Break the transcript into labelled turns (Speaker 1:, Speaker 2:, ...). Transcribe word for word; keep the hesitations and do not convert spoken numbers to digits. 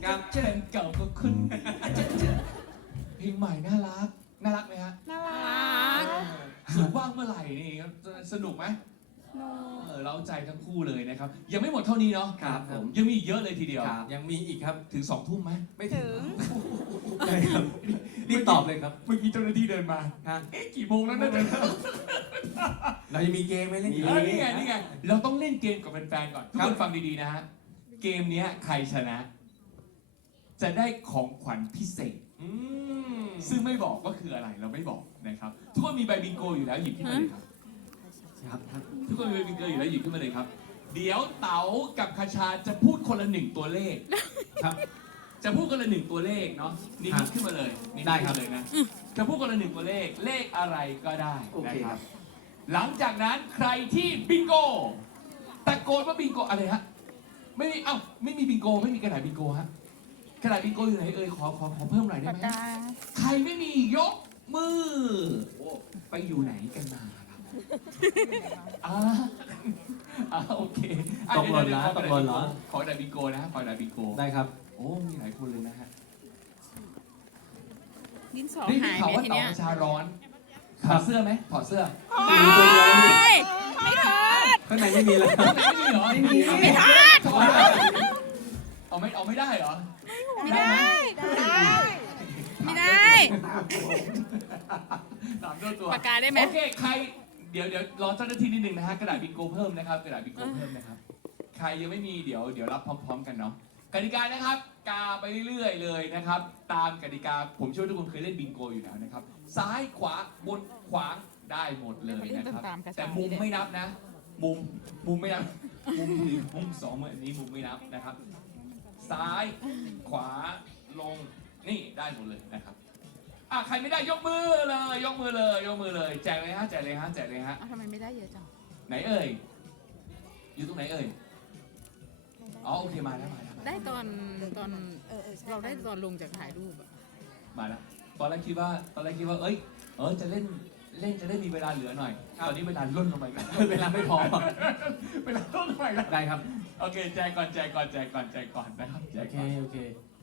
Speaker 1: ครับ
Speaker 2: เจนเก่าก็คุณเพลงใหม่น่ารักน่ารักไหมฮะ
Speaker 3: น่ารัก
Speaker 2: ส่วนว่างเมื่อไหร่นี่ครับสนุกไหมเออเราใจทั้งคู่เลยนะครับยังไม่หมดเท่านี้เนาะ
Speaker 1: ครับผม
Speaker 2: ยังมีอีกเยอะเลยทีเดียว
Speaker 1: ครับยังมีอีกครับ
Speaker 2: ถึงสองทุ่มไหม
Speaker 1: ไม่ถึ
Speaker 3: ถึ
Speaker 1: ง
Speaker 3: ง
Speaker 1: ใช่ครับรีบตอบเลยครับ
Speaker 2: เมื่อกี้เจ้าหน้าที่เดินมา
Speaker 1: ฮะ
Speaker 2: เอ๊ะกี่โมงแล้วนะเดินมา
Speaker 1: เรายังมีเกมไหมเล่น
Speaker 2: เออนี่ไงนี่ไงเราต้องเล่นเกมกับแฟนๆก่อนทุกคนฟังดีๆนะฮะเกมเนี้ยใครชนะ จะได้ของขวัญพิเศษ
Speaker 1: อืม
Speaker 2: ซึ่งไม่บอกว่าคืออะไรเราไม่บอกนะครับทุกคนมีใบบิงโกอยู่แล้วหยิบขึ้นมาเลยครับ
Speaker 1: ครับครับ
Speaker 2: ทุกคนมีใบบิงโกอยู่แล้วหยิบขึ้นมาเลยครับ เดี๋ยวเต๋ากับคาชาจะพูดคนละหนึ่งตัวเลข
Speaker 1: ครับ
Speaker 2: จะพูดคนละหนึ่งตัวเลขเนาะนี่
Speaker 1: ครับ
Speaker 2: ขึ้นมาเลยนี่
Speaker 1: ได้ครับ
Speaker 2: ขึ้นมาเลยนะจะพูดคนละหนึ่งตัวเลขเลขอะไรก็ได้
Speaker 1: โอเค
Speaker 2: นะค
Speaker 1: ครั
Speaker 2: รับ บ หลังจากนั้นใครที่บิงโกตะโกนว่าบิงโกอะไรฮะไม่มีเอ้าไม่มีบิงโกไม่มีกระดาษบิงโกฮะกระดาษบิงโกอยู่ไหนเอ่ยขอขอขอเพิ่มหน่อยได้
Speaker 3: ปาก
Speaker 2: ไหม
Speaker 3: กา
Speaker 2: ใครไม่มียกมือโอ้ไปอยู่ไหนกันมาครับอ่าอ่าโอเคอ่ะ
Speaker 1: ตกหล่น
Speaker 2: เดี๋ยว
Speaker 1: นะ
Speaker 2: เดี๋ยว
Speaker 1: ตกหล่นเหรอ
Speaker 2: ขอกระดาษบิงโกนะฮะขอกระดาษบิงโก
Speaker 1: ได้ครับ
Speaker 2: โอ้มีหลายคนเลยนะฮะ
Speaker 3: ดินสอ
Speaker 2: นี่
Speaker 3: หาย
Speaker 2: ข่าว
Speaker 3: ไหม
Speaker 2: ว่า
Speaker 3: ที
Speaker 2: เต่า
Speaker 3: เนี้ย
Speaker 2: ประชาร้อนถอดเสื้อไหมถอดเสื้อ
Speaker 1: มีตัวเดียวแล้วนี่
Speaker 3: ไม่ถอด
Speaker 1: ข้างในไม่มีแล้ว
Speaker 2: ไม่มีเหรอไม่มี
Speaker 3: ไม่ถอด
Speaker 2: ถอดเอาไม่เอาไม่ได้เหรอ
Speaker 3: ไม่ได้ ไม่ได้
Speaker 2: สามตัวตัว
Speaker 3: ปากกาได้ไหม
Speaker 2: โอเคใครเดี๋ยวเดี๋ยวรอเจ้าหน้าที่นิดนึงนะฮะกระดาษบิงโกเพิ่มนะครับกระดาษบิงโกเพิ่มนะครับใครยังไม่มีเดี๋ยวเดี๋ยวรับพร้อม ๆ กันเนาะกติกานะครับกาไปเรื่อยๆเลยนะครับ ตามกติกาผมเชื่อว่าทุกคนเคยเล่นบิงโกอยู่แล้วนะครับ ซ้ายขวาบนขวางได้หมดเลยนะครับ
Speaker 3: ตามๆกระชาก
Speaker 2: แต่มุมไม่นับนะ มุมมุมไม่นับมุมหนึ่งมุมสองมืออันนี้มุมไม่นับนะครับ ซ้ายขวาลงนี่ได้หมดเลยนะครับอ่ะใครไม่ได้ยกมือเลยยกมือเลยยกมือเลยแจกเลยฮะแจกเลยฮะแจกเลยฮะ
Speaker 3: อ้าวทำไมไม่ได้เยอะจัง
Speaker 2: ไหนเอ่ยอยู่ตรงไหนเอ่ยอ๋อโอเคมาแล้วมาแล้วมาแล้ว
Speaker 3: ได้ตอนตอนเราได้ตอนลงจากถ่ายรูปอะ
Speaker 2: มาแล้วตอนแรกคิดว่าตอนแรกคิดว่าเอ้ยเออจะเล่นเล่นจะได้มีเวลาเหลือหน่อยตอนนี้เวลาล่นลงไปแล้ว
Speaker 1: เวลาไม่พอ
Speaker 2: เวลาล่นลงไปแล้ว
Speaker 1: ได้ครับ
Speaker 2: โอเคแจกก่อนแจกก่อนแจกก่อนแจกก่อนนะครับแจ
Speaker 1: โอก เค
Speaker 2: ก่อน
Speaker 1: โอเค